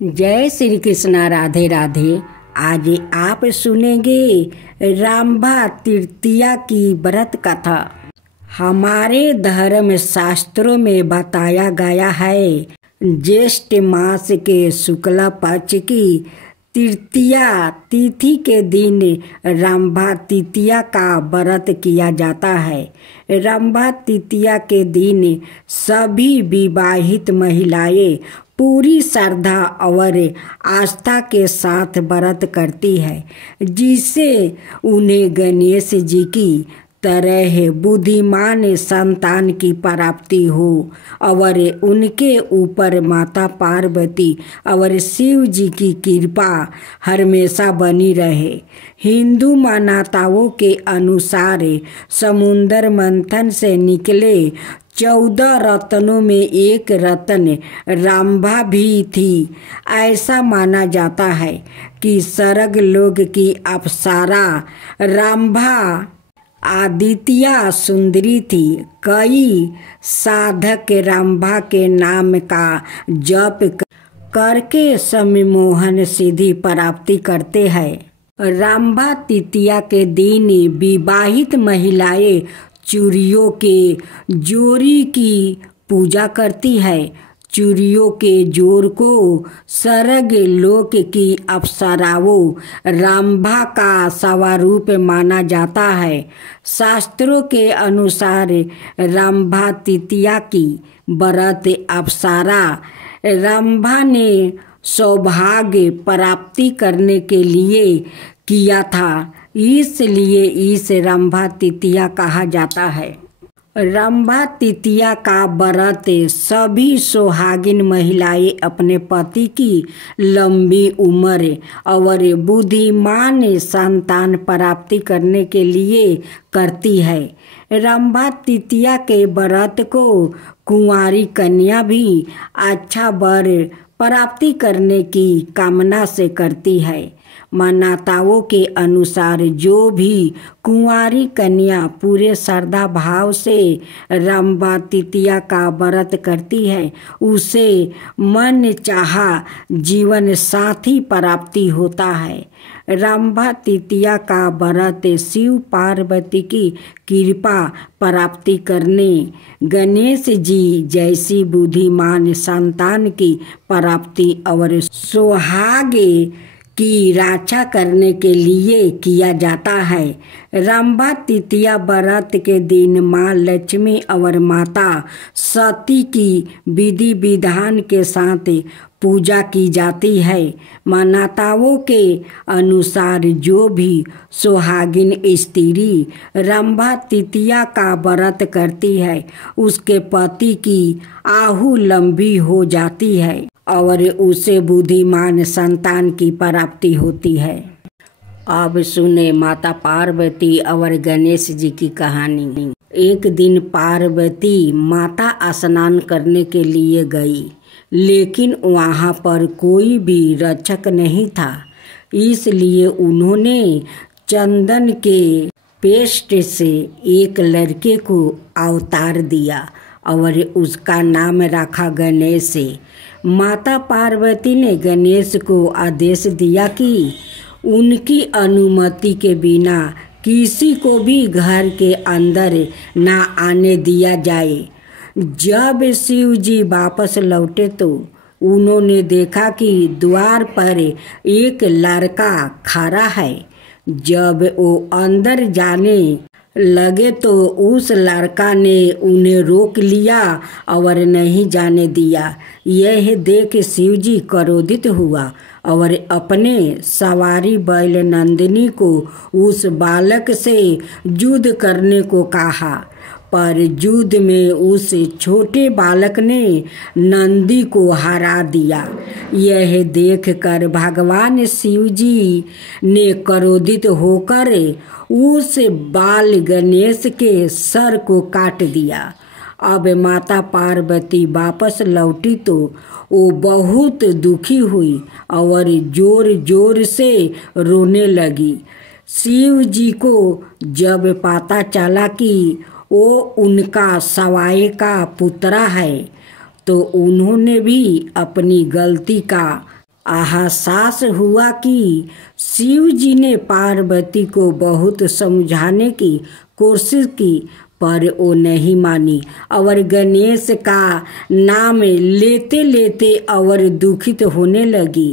जय श्री कृष्णा। राधे राधे। आज आप सुनेंगे रामभा तृतीया की व्रत कथा। हमारे धर्म शास्त्रों में बताया गया है, ज्येष्ठ मास के शुक्ल पक्ष की तृतीया तिथि के दिन रामभा तृतीया का व्रत किया जाता है। रामभा तृतीया के दिन सभी विवाहित महिलाएं पूरी श्रद्धा और आस्था के साथ व्रत करती है, जिससे उन्हें गणेश जी की तरह बुद्धिमान संतान की प्राप्ति हो और उनके ऊपर माता पार्वती और शिव जी की कृपा हमेशा बनी रहे। हिंदू मान्यताओं के अनुसार समुद्र मंथन से निकले 14 रत्नों में एक रत्न रामभा भी थी। ऐसा माना जाता है कि स्वर्ग लोक की अप्सरा रामभा आदित्या सुंदरी थी। कई साधक रामभा के नाम का जप करके सम्मोहन सिद्धि प्राप्ति करते हैं। रामभा तृतीया के दिन विवाहित महिलाएं चूड़ियों के जोड़ी की पूजा करती है। चूड़ियों के जोड़ को स्वर्ग लोक की अप्सराओं रामभा का स्वरूप माना जाता है। शास्त्रों के अनुसार रामभा तृतीया की व्रत अप्सरा रामभा ने सौभाग्य प्राप्ति करने के लिए किया था, इसलिए इस रामभा तृतीया कहा जाता है। रामभा तृतीया का व्रत सभी सुहागिन महिलाएं अपने पति की लंबी उम्र और बुद्धिमान संतान प्राप्ति करने के लिए करती है। रामभा तृतीया के व्रत को कुंवारी कन्या भी अच्छा वर प्राप्ति करने की कामना से करती है। मान्यताओं के अनुसार जो भी कुंवारी कन्या पूरे श्रद्धा भाव से रामभा तृतीया का व्रत करती है, उसे मन चाहा जीवन साथी प्राप्ति होता है। रामभा तृतीया का व्रत शिव पार्वती की कृपा प्राप्ति करने, गणेश जी जैसी बुद्धिमान संतान की प्राप्ति और सौभाग्य की रक्षा करने के लिए किया जाता है। रामभा तृतीया व्रत के दिन माँ लक्ष्मी और माता सती की विधि विधान के साथ पूजा की जाती है। मान्यताओं के अनुसार जो भी सुहागिन स्त्री रामभा तृतीया का व्रत करती है, उसके पति की आयु लंबी हो जाती है और उसे बुद्धिमान संतान की प्राप्ति होती है। अब सुने माता पार्वती और गणेश जी की कहानी। एक दिन पार्वती माता स्नान करने के लिए गई, लेकिन वहाँ पर कोई भी रक्षक नहीं था, इसलिए उन्होंने चंदन के पेस्ट से एक लड़के को अवतार दिया और उसका नाम रखा गणेश। माता पार्वती ने गणेश को आदेश दिया कि उनकी अनुमति के बिना किसी को भी घर के अंदर ना आने दिया जाए। जब शिव जी वापस लौटे तो उन्होंने देखा कि द्वार पर एक लड़का खड़ा है। जब वो अंदर जाने लगे तो उस लड़का ने उन्हें रोक लिया और नहीं जाने दिया। यह देख शिव जी क्रोधित हुआ और अपने सवारी बैल नंदिनी को उस बालक से युद्ध करने को कहा, पर युद्ध में उस छोटे बालक ने नंदी को हरा दिया। यह देखकर भगवान शिव जी ने क्रोधित होकर उस बाल गणेश के सर को काट दिया। अब माता पार्वती वापस लौटी तो वो बहुत दुखी हुई और जोर जोर से रोने लगी। शिव जी को जब पता चला कि वो उनका सवाई का पुत्र है, तो उन्होंने भी अपनी गलती का आहासास हुआ कि शिव जी ने पार्वती को बहुत समझाने की कोशिश की, पर वो नहीं मानी और गणेश का नाम लेते लेते और दुखित होने लगी।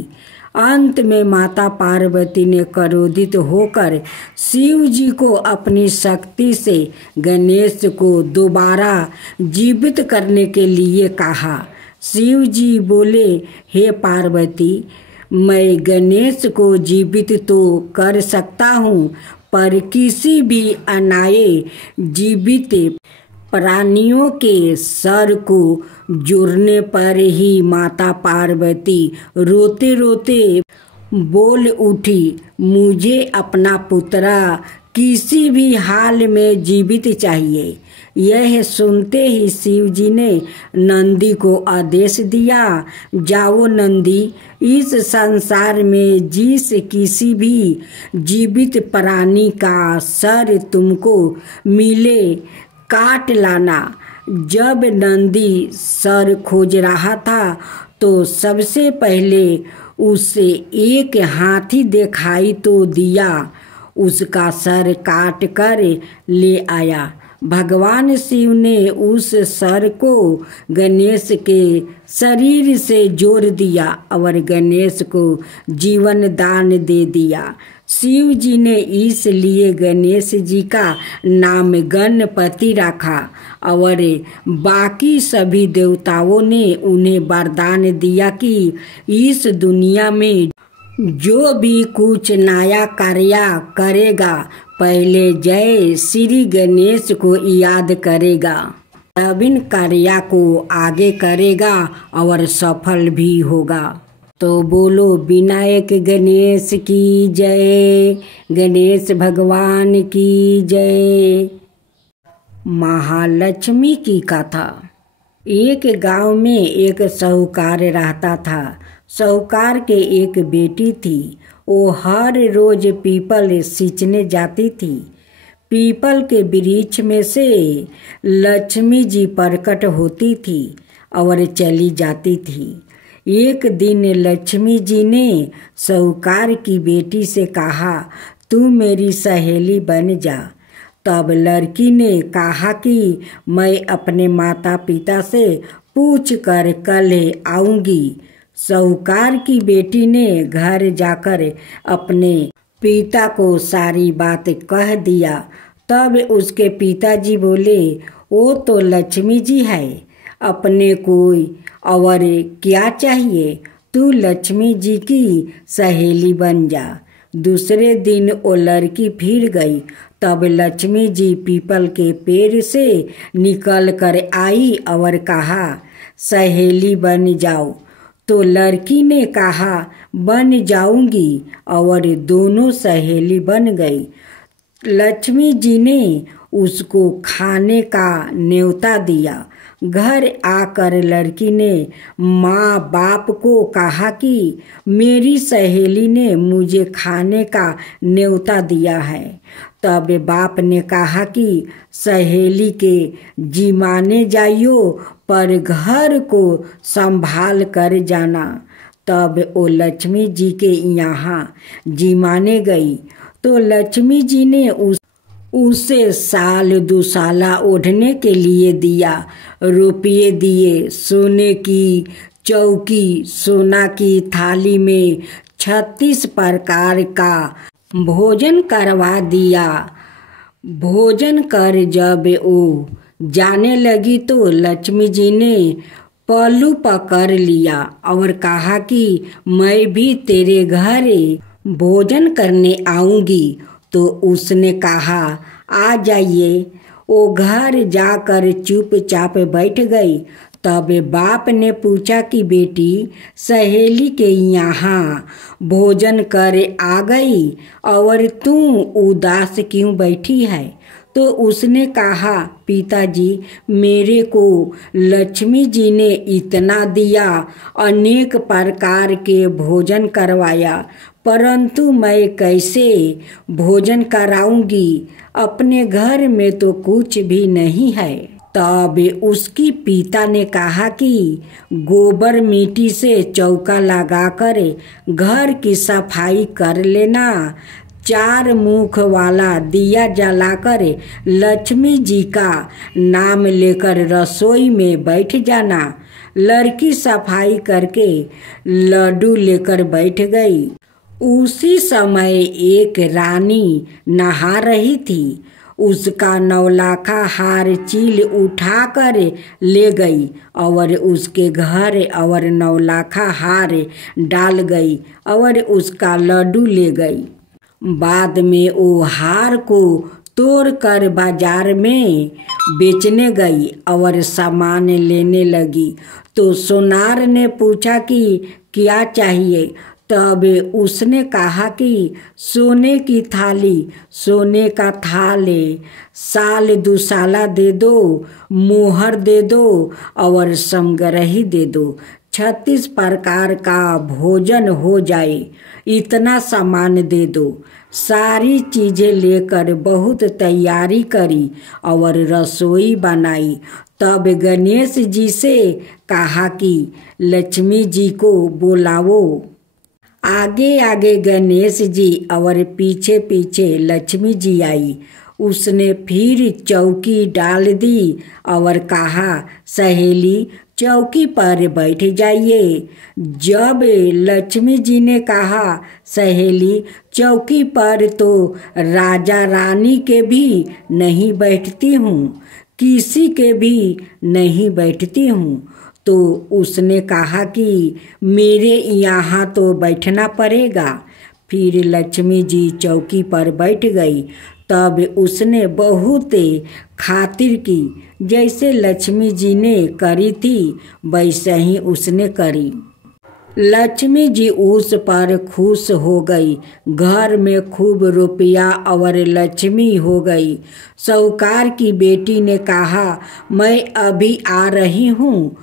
अंत में माता पार्वती ने क्रोधित होकर शिव जी को अपनी शक्ति से गणेश को दोबारा जीवित करने के लिए कहा। शिव जी बोले, हे पार्वती, मैं गणेश को जीवित तो कर सकता हूँ, पर किसी भी अनाए जीवित प्राणियों के सर को जोड़ने पर ही माता पार्वती रोते रोते बोल उठी, मुझे अपना पुत्रा किसी भी हाल में जीवित चाहिए। यह सुनते ही शिव जी ने नंदी को आदेश दिया, जाओ नंदी, इस संसार में जिस किसी भी जीवित प्राणी का सर तुमको मिले काट लाना। जब नंदी सर खोज रहा था तो सबसे पहले उसे एक हाथी दिखाई तो दिया, उसका सर काट कर ले आया। भगवान शिव ने उस सर को गणेश के शरीर से जोड़ दिया और गणेश को जीवन दान दे दिया। शिव जी ने इसलिए गणेश जी का नाम गणपति रखा और बाकी सभी देवताओं ने उन्हें वरदान दिया कि इस दुनिया में जो भी कुछ नया कार्य करेगा पहले जय श्री गणेश को याद करेगा, तब इन कार्य को आगे करेगा और सफल भी होगा। तो बोलो विनायक गणेश की जय, गणेश भगवान की जय। महालक्ष्मी की कथा। एक गांव में एक साहूकार रहता था। साहूकार के एक बेटी थी। वो हर रोज पीपल सींचने जाती थी। पीपल के वृक्ष में से लक्ष्मी जी प्रकट होती थी और चली जाती थी। एक दिन लक्ष्मी जी ने साहूकार की बेटी से कहा, तू मेरी सहेली बन जा। तब लड़की ने कहा कि मैं अपने माता पिता से पूछ कर कल आऊंगी। साहूकार की बेटी ने घर जाकर अपने पिता को सारी बात कह दिया। तब उसके पिताजी बोले, वो तो लक्ष्मी जी है, अपने कोई और क्या चाहिए, तू लक्ष्मी जी की सहेली बन जा। दूसरे दिन वो लड़की फिर गई। तब लक्ष्मी जी पीपल के पेड़ से निकल कर आई और कहा, सहेली बन जाओ। तो लड़की ने कहा, बन जाऊंगी, और दोनों सहेली बन गई। लक्ष्मी जी ने उसको खाने का न्योता दिया। घर आकर लड़की ने माँ बाप को कहा कि मेरी सहेली ने मुझे खाने का न्योता दिया है। तब बाप ने कहा कि सहेली के जिमाने जाइयो, पर घर को संभाल कर जाना। तब वो लक्ष्मी जी के यहाँ जिमाने गई तो लक्ष्मी जी ने उसे साल दुसाला ओढ़ने के लिए दिया, रुपये दिए, सोने की चौकी, सोना की थाली में 36 प्रकार का भोजन करवा दिया। भोजन कर जब वो जाने लगी तो लक्ष्मी जी ने पल्लू पकड़ लिया और कहा कि मैं भी तेरे घर भोजन करने आऊंगी। तो उसने कहा, आ जाइए। वो घर जाकर चुपचाप बैठ गई। तब बाप ने पूछा कि बेटी, सहेली के यहाँ भोजन कर आ गई और तू उदास क्यों बैठी है? तो उसने कहा, पिताजी, मेरे को लक्ष्मी जी ने इतना दिया, अनेक प्रकार के भोजन करवाया, परंतु मैं कैसे भोजन कराऊंगी? अपने घर में तो कुछ भी नहीं है। तब उसकी पिता ने कहा कि गोबर मिट्टी से चौका लगाकर घर की सफाई कर लेना, 4 मुख वाला दिया जलाकर लक्ष्मी जी का नाम लेकर रसोई में बैठ जाना। लड़की सफाई करके लड्डू लेकर बैठ गई। उसी समय एक रानी नहा रही थी। उसका 9 लाखा हार चील उठाकर ले गई और उसके घर और 9 लाखा हार डाल गई और उसका लड्डू ले गई। बाद में वो हार को तोड़कर बाजार में बेचने गई और सामान लेने लगी। तो सोनार ने पूछा कि क्या चाहिए। तब उसने कहा कि सोने की थाली, सोने का थाल, साल दुसाला दे दो, मोहर दे दो और समगरही दे दो। 36 प्रकार का भोजन हो जाए, इतना सामान दे दो। सारी चीजें लेकर बहुत तैयारी करी और रसोई बनाई। तब गणेश जी से कहा कि लक्ष्मी जी को बुलाओ। आगे आगे गणेश जी और पीछे पीछे लक्ष्मी जी आई। उसने फिर चौकी डाल दी और कहा, सहेली चौकी पर बैठ जाइए। जब लक्ष्मी जी ने कहा, सहेली चौकी पर तो राजा रानी के भी नहीं बैठती हूँ, किसी के भी नहीं बैठती हूँ। तो उसने कहा कि मेरे यहाँ तो बैठना पड़ेगा। फिर लक्ष्मी जी चौकी पर बैठ गई। तब उसने बहुत खातिर की। जैसे लक्ष्मी जी ने करी थी वैसे ही उसने करी। लक्ष्मी जी उस पर खुश हो गई। घर में खूब रुपया और लक्ष्मी हो गई। साहूकार की बेटी ने कहा, मैं अभी आ रही हूँ,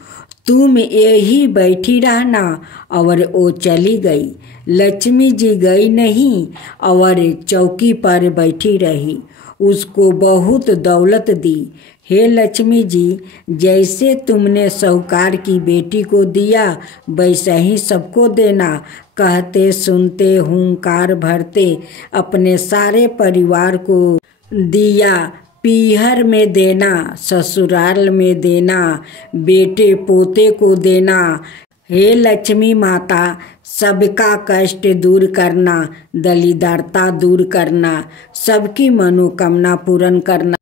तुम यही बैठी रहना। और वो चली गई। लक्ष्मी जी गई नहीं और चौकी पर बैठी रही। उसको बहुत दौलत दी। हे लक्ष्मी जी, जैसे तुमने साहूकार की बेटी को दिया वैसे ही सबको देना। कहते सुनते हुंकार भरते अपने सारे परिवार को दिया। पीहर में देना, ससुराल में देना, बेटे पोते को देना। हे लक्ष्मी माता, सबका कष्ट दूर करना, दरिद्रता दूर करना, सबकी मनोकामना पूर्ण करना।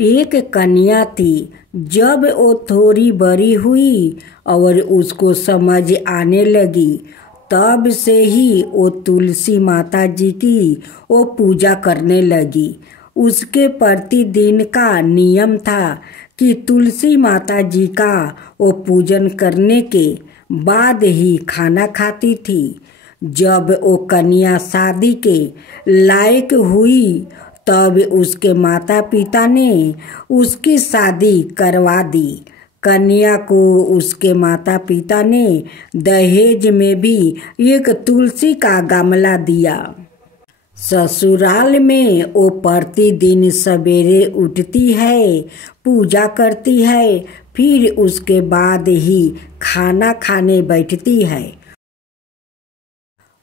एक कन्या थी। जब वो थोड़ी बड़ी हुई और उसको समझ आने लगी, तब से ही वो तुलसी माता जी की वो पूजा करने लगी। उसके प्रतिदिन का नियम था कि तुलसी माता जी का वो पूजन करने के बाद ही खाना खाती थी। जब वो कन्या शादी के लायक हुई तब उसके माता पिता ने उसकी शादी करवा दी। कन्या को उसके माता पिता ने दहेज में भी एक तुलसी का गमला दिया। ससुराल में वो प्रतिदिन सवेरे उठती है, पूजा करती है, फिर उसके बाद ही खाना खाने बैठती है।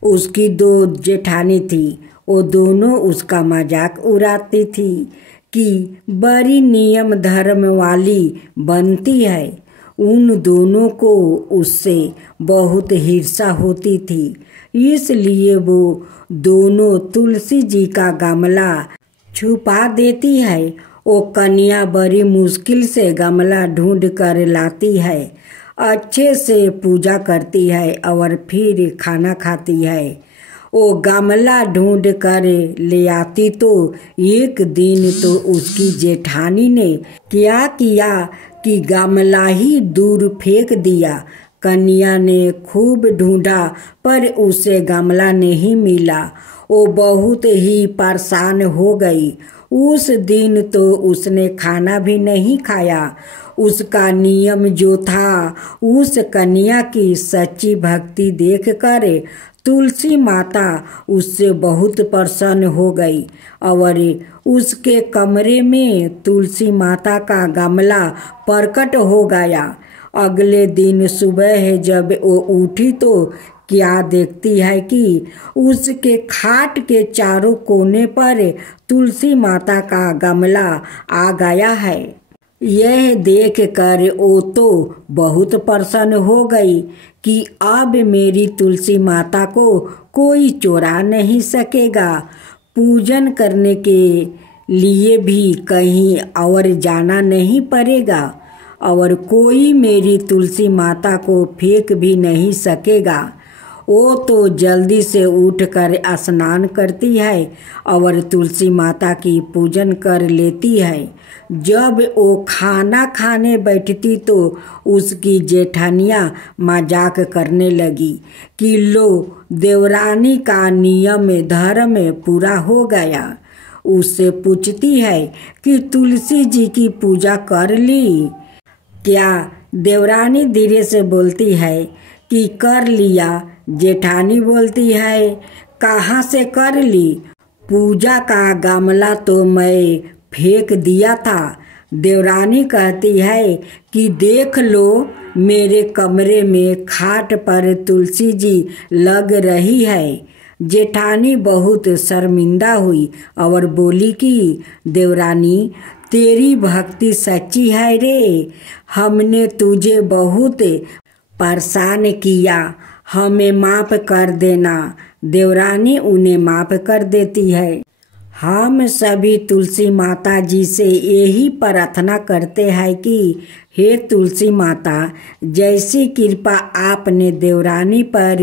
उसकी 2 जेठानी थी। वो दोनों उसका मजाक उड़ाती थी कि बड़ी नियम धर्म वाली बनती है। उन दोनों को उससे बहुत ईर्ष्या होती थी। इसलिए वो दोनों तुलसी जी का गमला छुपा देती है। वो कन्या बड़ी मुश्किल से गमला ढूंढ कर लाती है, अच्छे से पूजा करती है और फिर खाना खाती है। वो गमला ढूंढ कर ले आती तो एक दिन तो उसकी जेठानी ने क्या किया कि गमला ही दूर फेंक दिया। कन्या ने खूब ढूंढा पर उसे गमला नहीं मिला। वो बहुत ही परेशान हो गई। उस दिन तो उसने खाना भी नहीं खाया। उसका नियम जो था, उस कन्या की सच्ची भक्ति देखकर तुलसी माता उससे बहुत प्रसन्न हो गई और उसके कमरे में तुलसी माता का गमला प्रकट हो गया। अगले दिन सुबह जब वो उठी तो क्या देखती है कि उसके खाट के चारों कोने पर तुलसी माता का गमला आ गया है। यह देख कर वो तो बहुत प्रसन्न हो गई कि अब मेरी तुलसी माता को कोई चुरा नहीं सकेगा। पूजन करने के लिए भी कहीं और जाना नहीं पड़ेगा और कोई मेरी तुलसी माता को फेंक भी नहीं सकेगा। वो तो जल्दी से उठकर स्नान करती है और तुलसी माता की पूजन कर लेती है। जब वो खाना खाने बैठती तो उसकी जेठानियाँ मजाक करने लगी कि लो, देवरानी का नियम धर्म पूरा हो गया। उससे पूछती है कि तुलसी जी की पूजा कर ली क्या? देवरानी धीरे से बोलती है कि कर लिया। जेठानी बोलती है, कहाँ से कर ली? पूजा का गमला तो मैं फेंक दिया था। देवरानी कहती है कि देख लो, मेरे कमरे में खाट पर तुलसी जी लग रही है। जेठानी बहुत शर्मिंदा हुई और बोली कि देवरानी, तेरी भक्ति सच्ची है रे, हमने तुझे बहुत परेशान किया, हमें माफ कर देना। देवरानी उन्हें माफ कर देती है। हम सभी तुलसी माता जी से यही प्रार्थना करते हैं कि हे तुलसी माता, जैसी कृपा आपने देवरानी पर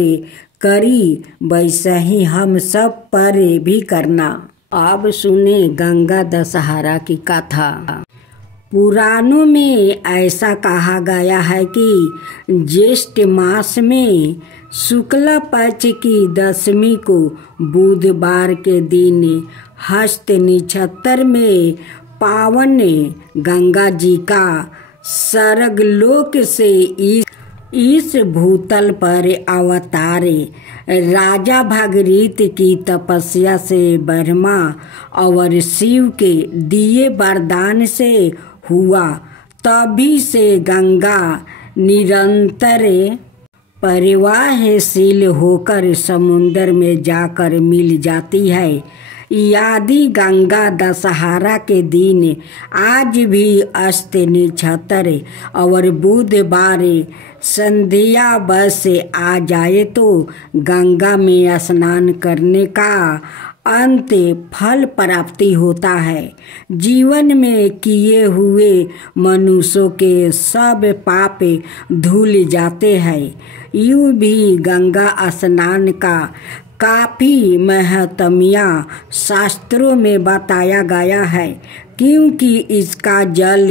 करी वैसा ही हम सब पर भी करना। अब सुने गंगा दशहरा की कथा। पुराणों में ऐसा कहा गया है कि ज्येष्ठ मास में शुक्ल पक्ष की दशमी को बुधवार के दिन हस्त नक्षत्र में पावन गंगा जी का स्वर्गलोक से इस भूतल पर अवतार राजा भागीरथ की तपस्या से ब्रह्मा और शिव के दिए वरदान से हुआ। तभी से गंगा निरंतर प्रवाहशील होकर समुद्र में जाकर मिल जाती है। यदि गंगा दशहरा के दिन आज भी अस्त नक्षत्र और बुधवार संध्या बस आ जाए तो गंगा में स्नान करने का अंत फल प्राप्ति होता है। जीवन में किए हुए मनुष्यों के सब पाप धुल जाते हैं। यूं भी गंगा स्नान का काफी महत्म्य शास्त्रों में बताया गया है, क्योंकि इसका जल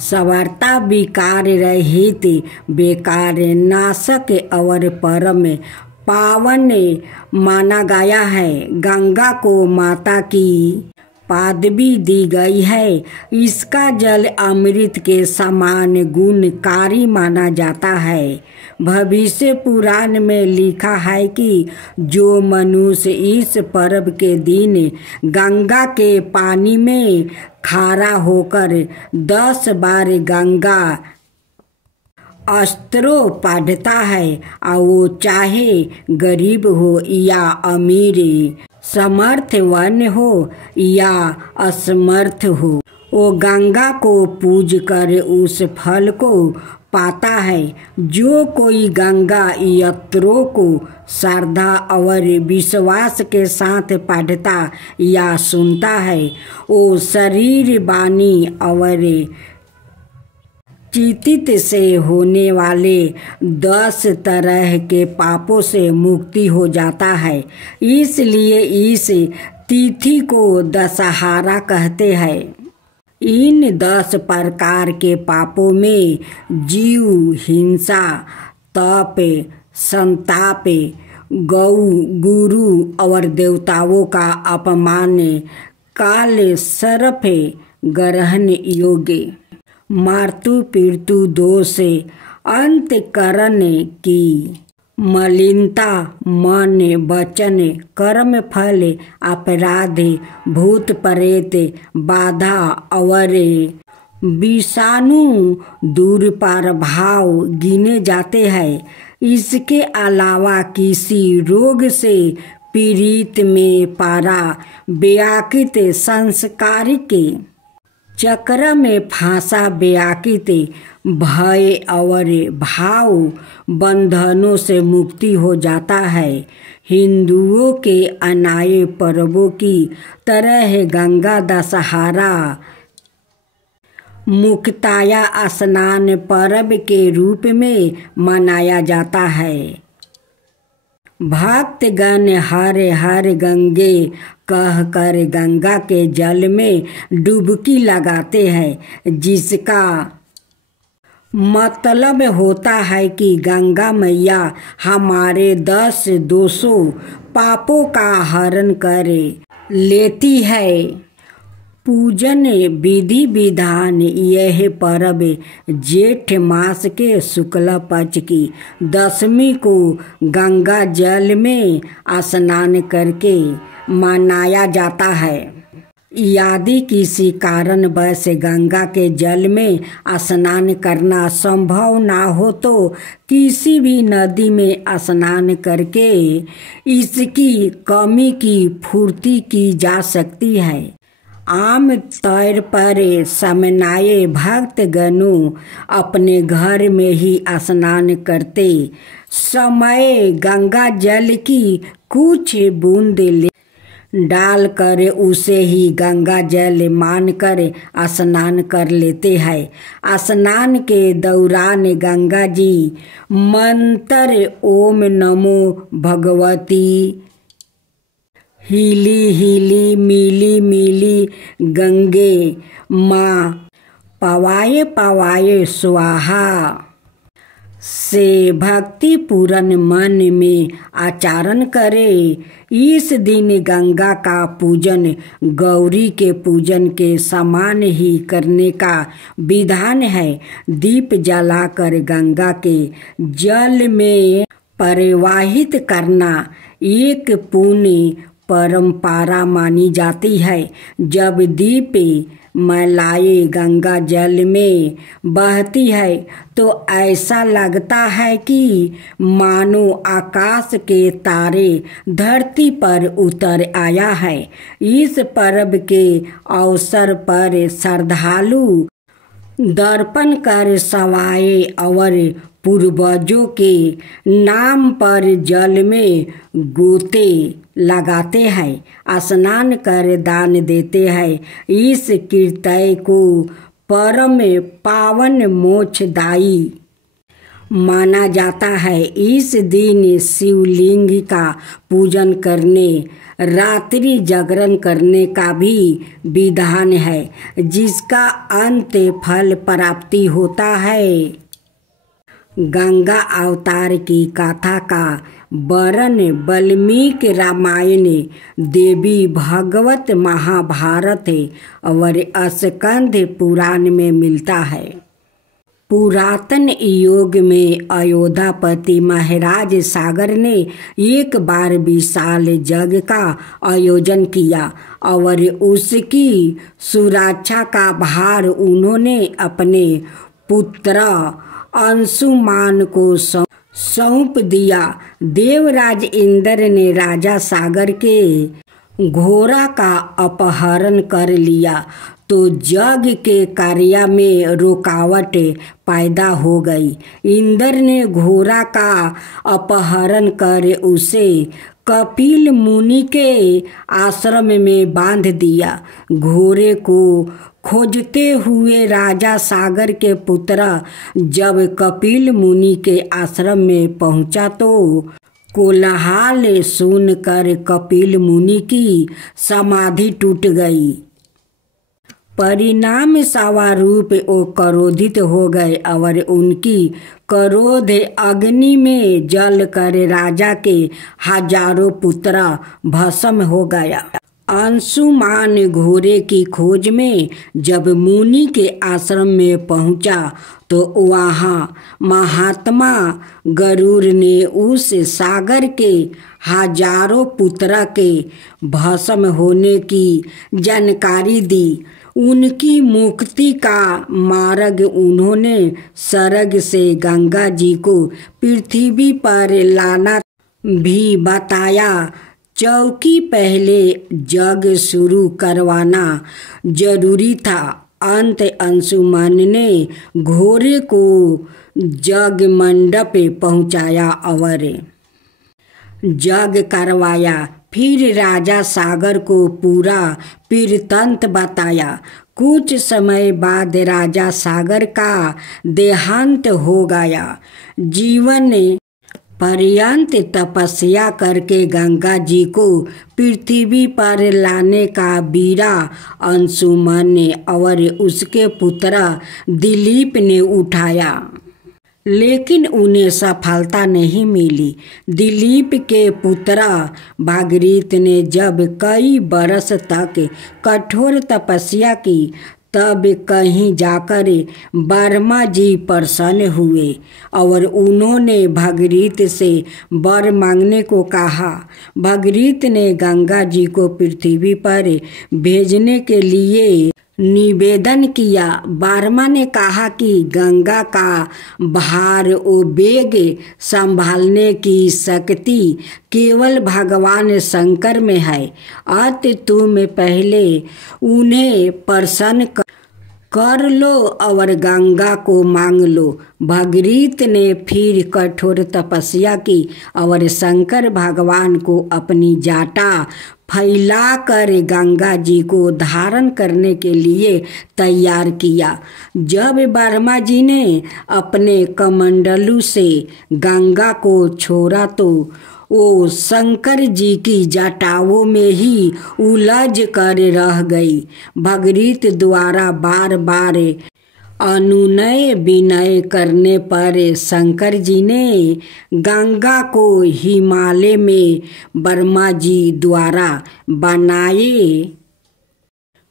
सर्वथा विकार रहित, बेकार नाशक और परम पावन माना गया है। गंगा को माता की पदवी दी गई है। इसका जल अमृत के समान गुणकारी माना जाता है। भविष्य पुराण में लिखा है कि जो मनुष्य इस पर्व के दिन गंगा के पानी में खड़ा होकर 10 बार गंगा अस्त्रो पढ़ता है, और वो चाहे गरीब हो या अमीर, समर्थवान हो या असमर्थ हो, वो गंगा को पूज कर उस फल को पाता है। जो कोई गंगा यंत्रों को श्रद्धा और विश्वास के साथ पढ़ता या सुनता है, वो शरीर, वाणी और चित्त से होने वाले 10 तरह के पापों से मुक्ति हो जाता है। इसलिए इस तिथि को दशहरा कहते हैं। इन 10 प्रकार के पापों में जीव हिंसा, तप, संताप, गौ, गुरु और देवताओं का अपमान, काले सरफे गरहन योगे। मार्तु पीड़तु दोषे अंत करन की। मलिनता मन वचन कर्म फल अपराध भूत प्रेत बाधा अवरे। विषाणु दुर्प्रभाव गिने जाते हैं। इसके अलावा किसी रोग से पीड़ित में पारा व्याकृत संस्कार के चक्र में फांसा व्याकृत भय और भाव बंधनों से मुक्ति हो जाता है। हिंदुओं के अनाय पर्वों की तरह गंगा दशहरा मुक्ताया स्नान पर्व के रूप में मनाया जाता है। भक्तगण हर हर गंगे कहकर गंगा के जल में डुबकी लगाते हैं, जिसका मतलब होता है कि गंगा मैया हमारे 10 दोषों पापों का हरण कर लेती है। पूजन विधि विधान। यह पर्व जेठ मास के शुक्ल पक्ष की दशमी को गंगा जल में स्नान करके मनाया जाता है। यदि किसी कारणवश गंगा के जल में स्नान करना संभव ना हो तो किसी भी नदी में स्नान करके इसकी कमी की पूर्ति की जा सकती है। आम तौर पर समन्वय भक्तगणों अपने घर में ही स्नान करते समय गंगा जल की कुछ बूंद डालकर उसे ही गंगा जल मानकर स्नान कर लेते हैं। स्नान के दौरान गंगा जी मंत्र ओम नमो भगवती हीली हीली मिली मिली गंगे माँ पवाए पवाए स्वाहा से भक्ति पूर्ण मन में आचरण करे। इस दिन गंगा का पूजन गौरी के पूजन के समान ही करने का विधान है। दीप जलाकर गंगा के जल में प्रवाहित करना एक पुण्य परंपरा मानी जाती है। जब दीप मलाई गंगा जल में बहती है तो ऐसा लगता है कि मानो आकाश के तारे धरती पर उतर आया है। इस पर्व के अवसर पर श्रद्धालु दर्पण कर सवाए और पूर्वजों के नाम पर जल में गोते लगाते हैं, स्नान कर दान देते हैं। इस कृत्य को परम पावन मोक्षदायी माना जाता है। इस दिन शिवलिंग का पूजन करने रात्रि जागरण करने का भी विधान है, जिसका अंत फल प्राप्ति होता है। गंगा अवतार की कथा का वर्णन वाल्मीकि रामायण, देवी भागवत महाभारत और स्कंद पुराण में मिलता है। पुरातन युग में अयोध्यापति महाराज सागर ने एक बार विशाल यज्ञ का आयोजन किया और उसकी सुरक्षा का भार उन्होंने अपने पुत्र अंशुमान को सौंप दिया। देवराज इंद्र ने राजा सागर के घोड़ा का अपहरण कर लिया तो यज्ञ के कार्य में रुकावट पैदा हो गई। इंद्र ने घोड़ा का अपहरण कर उसे कपिल मुनि के आश्रम में बांध दिया। घोड़े को खोजते हुए राजा सागर के पुत्र जब कपिल मुनि के आश्रम में पहुंचा तो कोलाहल सुनकर कपिल मुनि की समाधि टूट गई। परिणाम स्वरूप वो क्रोधित हो गए और उनकी क्रोध अग्नि में जल कर राजा के हजारों पुत्र भस्म हो गया। अंशुमान घोड़े की खोज में जब मुनि के आश्रम में पहुंचा तो वहाँ महात्मा गरुड़ ने उस सागर के हजारों पुत्र के भस्म होने की जानकारी दी। उनकी मुक्ति का मार्ग उन्होंने स्वर्ग से गंगा जी को पृथ्वी पर लाना भी बताया। चौकी पहले जग शुरू करवाना जरूरी था। अंत अंशुमन ने घोड़े को जग मंडप पहुंचाया और जग करवाया। फिर राजा सागर को पूरा वृत्तांत बताया। कुछ समय बाद राजा सागर का देहांत हो गया। जीवन पर्यंत तपस्या करके गंगा जी को पृथ्वी पर लाने का बीड़ा अंशुमन ने और उसके पुत्र दिलीप ने उठाया, लेकिन उन्हें सफलता नहीं मिली। दिलीप के पुत्र भागीरथ ने जब कई बरस तक कठोर तपस्या की, तब कहीं जाकर वर्मा जी प्रसन्न हुए और उन्होंने भागीरथ से वर मांगने को कहा। भागीरथ ने गंगा जी को पृथ्वी पर भेजने के लिए निवेदन किया। वर्मा ने कहा कि गंगा का भार और वेग संभालने की शक्ति केवल भगवान शंकर में है। अतः तुम पहले उन्हें प्रसन्न कर लो और गंगा को मांग लो। भागीरथ ने फिर कठोर तपस्या की और शंकर भगवान को अपनी जाटा फैलाकर गंगा जी को धारण करने के लिए तैयार किया। जब वर्मा जी ने अपने कमंडलू से गंगा को छोड़ा तो वो शंकर जी की जटाओं में ही उलझ कर रह गई। भागीरथ द्वारा बार बार अनुनय विनय करने पर शंकर जी ने गंगा को हिमालय में वर्मा जी द्वारा बनाए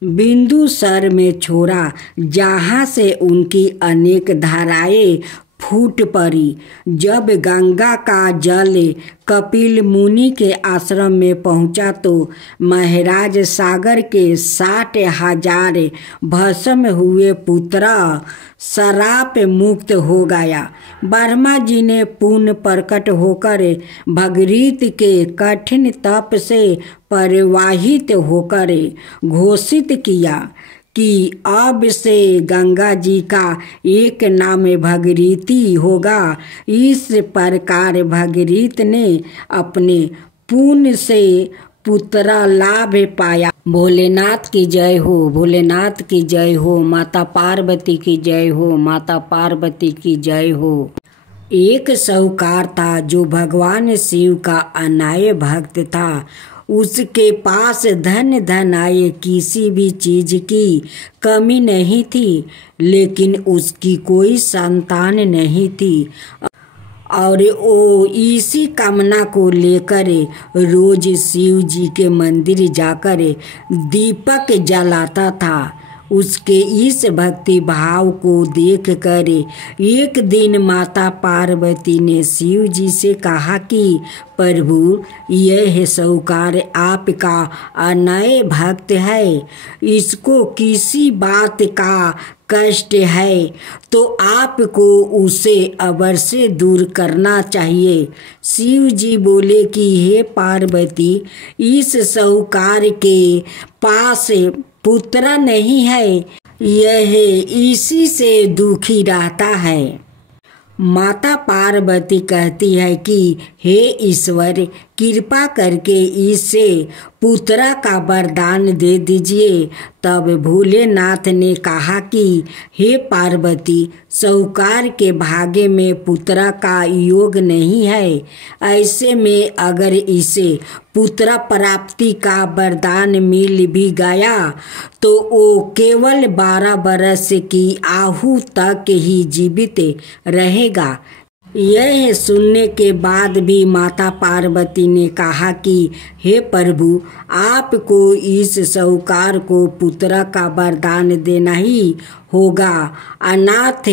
बिंदुसर में छोड़ा, जहाँ से उनकी अनेक धाराएं फूट पड़ी। जब गंगा का जल कपिल मुनि के आश्रम में पहुंचा तो महाराज सागर के 60,000 भस्म हुए पुत्र श्राप मुक्त हो गया। वर्मा जी ने पुनः प्रकट होकर भागीरथ के कठिन तप से परिवाहित होकर घोषित किया कि अब से गंगा जी का एक नाम भागीरथी होगा। इस प्रकार भागीरथ ने अपने पुण्य से पुत्र लाभ पाया। भोलेनाथ की जय हो, भोलेनाथ की जय हो, माता पार्वती की जय हो, माता पार्वती की जय हो। एक साहूकार था जो भगवान शिव का अनाय भक्त था। उसके पास धन आए किसी भी चीज की कमी नहीं थी, लेकिन उसकी कोई संतान नहीं थी और वो इसी कामना को लेकर रोज शिव जी के मंदिर जाकर दीपक जलाता था। उसके इस भक्ति भाव को देखकर एक दिन माता पार्वती ने शिव जी से कहा कि प्रभु, यह साहूकार आपका अनय भक्त है, इसको किसी बात का कष्ट है तो आपको उसे अवश्य दूर करना चाहिए। शिव जी बोले कि हे पार्वती, इस साहूकार के पास पुत्र नहीं है, यह इसी से दुखी रहता है। माता पार्वती कहती है कि हे ईश्वर, कृपा करके इसे पुत्र का वरदान दे दीजिए। तब भोलेनाथ ने कहा कि हे पार्वती, साहूकार के भाग्य में पुत्र का योग नहीं है। ऐसे में अगर इसे पुत्र प्राप्ति का वरदान मिल भी गया तो वो केवल 12 बरस की आयु तक ही जीवित रहेगा। यह सुनने के बाद भी माता पार्वती ने कहा कि हे प्रभु, आपको इस साहूकार को पुत्र का वरदान देना ही होगा। अनाथ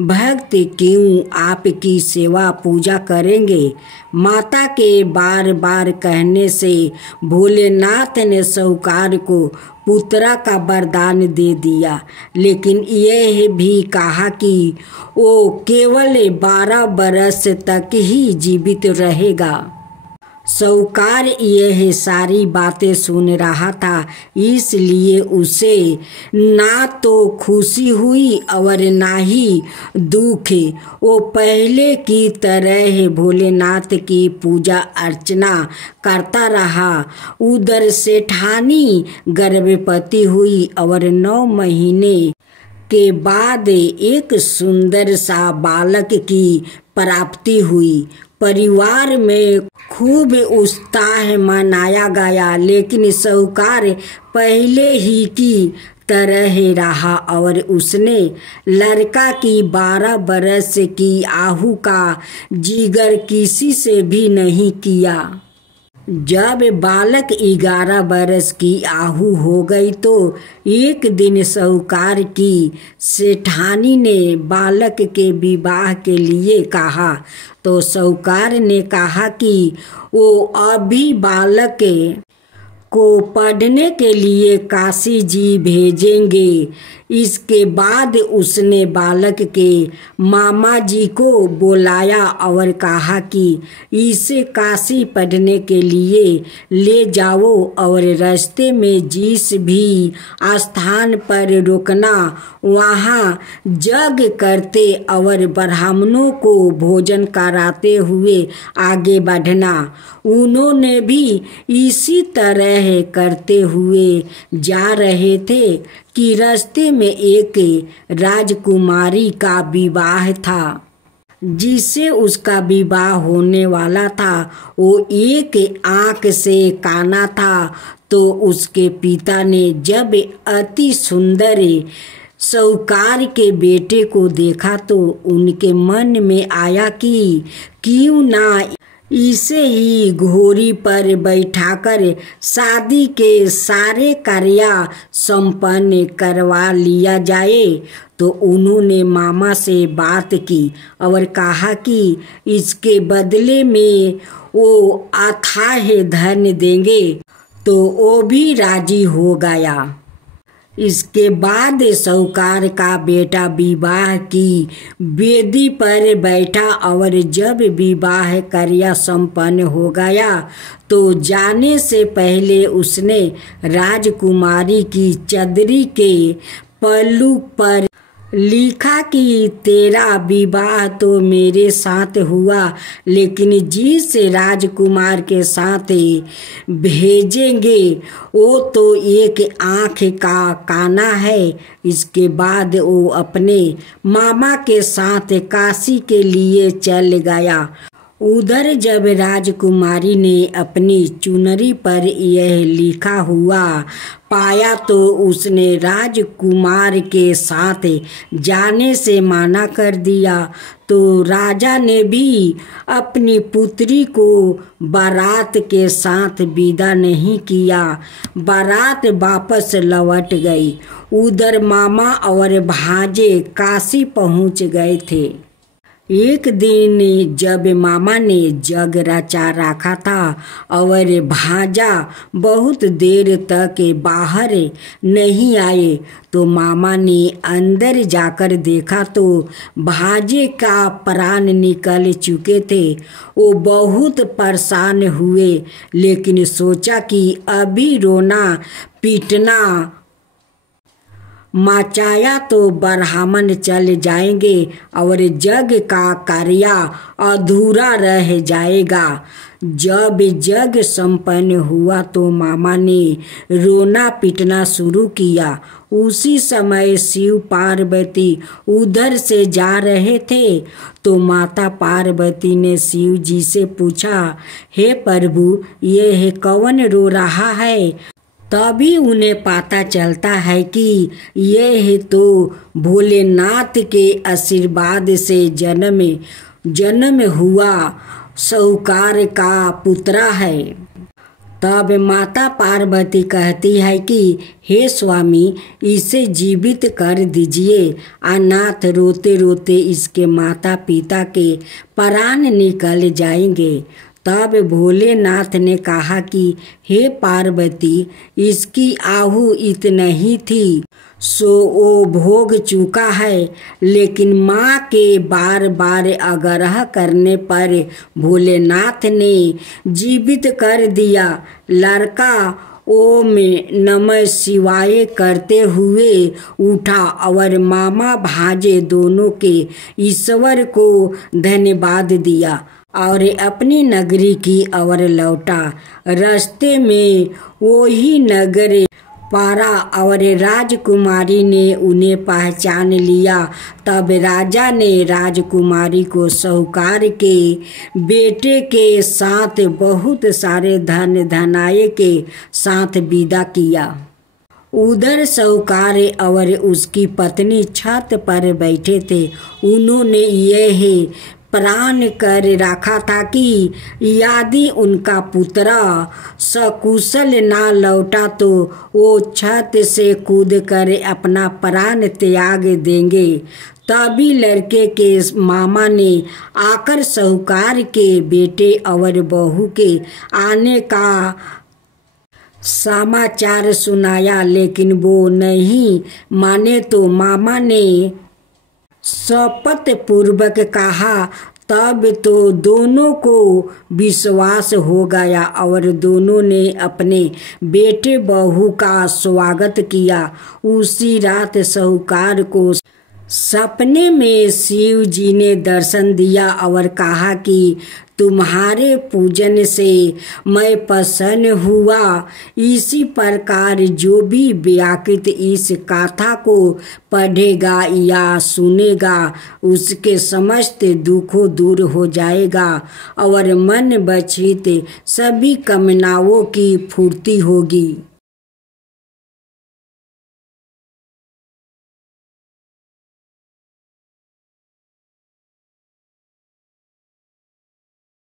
भक्त क्यों आपकी सेवा पूजा करेंगे। माता के बार बार कहने से भोलेनाथ ने साहूकार को पुत्र का वरदान दे दिया, लेकिन यह भी कहा कि वो केवल 12 बरस तक ही जीवित रहेगा। साहूकार यह सारी बातें सुन रहा था, इसलिए उसे ना तो खुशी हुई और ना ही दुख। वो पहले की तरह भोलेनाथ की पूजा अर्चना करता रहा। उधर सेठानी गर्भवती हुई और 9 महीने के बाद एक सुंदर सा बालक की प्राप्ति हुई। परिवार में खूब उत्साह मनाया गया, लेकिन साहूकार पहले ही की तरह रहा और उसने लड़का की 12 बरस की आहू का जिक्र किसी से भी नहीं किया। जब बालक 11 बरस की आहू हो गई तो एक दिन साहूकार की सेठानी ने बालक के विवाह के लिए कहा, तो साहूकार ने कहा कि वो अभी बालक को पढ़ने के लिए काशी जी भेजेंगे। इसके बाद उसने बालक के मामा जी को बुलाया और कहा कि इसे काशी पढ़ने के लिए ले जाओ और रास्ते में जिस भी स्थान पर रुकना वहाँ यज्ञ करते और ब्राह्मणों को भोजन कराते हुए आगे बढ़ना। उन्होंने भी इसी तरह करते हुए जा रहे थे कि रास्ते में एक राजकुमारी का विवाह था। जिससे उसका विवाह होने वाला था वो एक आंख से काना था। तो उसके पिता ने जब अति सुंदर साहूकार के बेटे को देखा तो उनके मन में आया कि क्यों ना इसे ही घोड़ी पर बैठाकर शादी के सारे कार्य संपन्न करवा लिया जाए। तो उन्होंने मामा से बात की और कहा कि इसके बदले में वो अथाह धन देंगे। तो वो भी राजी हो गया। इसके बाद साहूकार का बेटा विवाह की वेदी पर बैठा और जब विवाह कार्य संपन्न हो गया तो जाने से पहले उसने राजकुमारी की चदरी के पल्लू पर लिखा कि तेरा विवाह तो मेरे साथ हुआ, लेकिन जिस राजकुमार के साथ भेजेंगे वो तो एक आँख का काना है। इसके बाद वो अपने मामा के साथ काशी के लिए चल गया। उधर जब राजकुमारी ने अपनी चुनरी पर यह लिखा हुआ पाया तो उसने राजकुमार के साथ जाने से मना कर दिया। तो राजा ने भी अपनी पुत्री को बारात के साथ विदा नहीं किया। बारात वापस लौट गई। उधर मामा और भांजे काशी पहुंच गए थे। एक दिन जब मामा ने जग रचा रखा था और भांजा बहुत देर तक बाहर नहीं आए तो मामा ने अंदर जाकर देखा तो भांजे का प्राण निकल चुके थे। वो बहुत परेशान हुए, लेकिन सोचा कि अभी रोना पीटना मचाया तो ब्राह्मण चल जाएंगे और यज्ञ का कार्य अधूरा रह जाएगा। जब यज्ञ संपन्न हुआ तो मामा ने रोना पीटना शुरू किया। उसी समय शिव पार्वती उधर से जा रहे थे तो माता पार्वती ने शिव जी से पूछा, हे प्रभु, यह कौन रो रहा है। तभी उन्हें पता चलता है कि यह तो भोलेनाथ के आशीर्वाद से जन्मे जन्म हुआ साहूकार का पुत्रा है। तब माता पार्वती कहती है कि हे स्वामी, इसे जीवित कर दीजिए। अनाथ रोते रोते इसके माता पिता के प्राण निकल जाएंगे। तब भोलेनाथ ने कहा कि हे पार्वती, इसकी आहु इतना ही थी, सो वो भोग चुका है। लेकिन माँ के बार बार आग्रह करने पर भोलेनाथ ने जीवित कर दिया। लड़का ओम नमः शिवाय करते हुए उठा और मामा भांजे दोनों के ईश्वर को धन्यवाद दिया और अपनी नगरी की ओर लौटा। रास्ते में वही नगर पारा और राजकुमारी ने उन्हें पहचान लिया। तब राजा ने राजकुमारी को साहूकार के बेटे के साथ बहुत सारे धन धनाये के साथ विदा किया। उधर साहूकार और उसकी पत्नी छत पर बैठे थे। उन्होंने यह प्रण कर रखा था कि यदि उनका पुत्र सकुशल ना लौटा तो वो छत से कूदकर अपना प्राण त्याग देंगे। तभी लड़के के मामा ने आकर साहूकार के बेटे और बहू के आने का समाचार सुनाया, लेकिन वो नहीं माने तो मामा ने शपथ पूर्वक कहा। तब तो दोनों को विश्वास हो गया और दोनों ने अपने बेटे बहू का स्वागत किया। उसी रात साहूकार को सपने में शिव जी ने दर्शन दिया और कहा कि तुम्हारे पूजन से मैं प्रसन्न हुआ। इसी प्रकार जो भी व्याकृत इस कथा को पढ़ेगा या सुनेगा उसके समस्त दुखों दूर हो जाएगा और मन बचित सभी कामनाओं की पूर्ति होगी।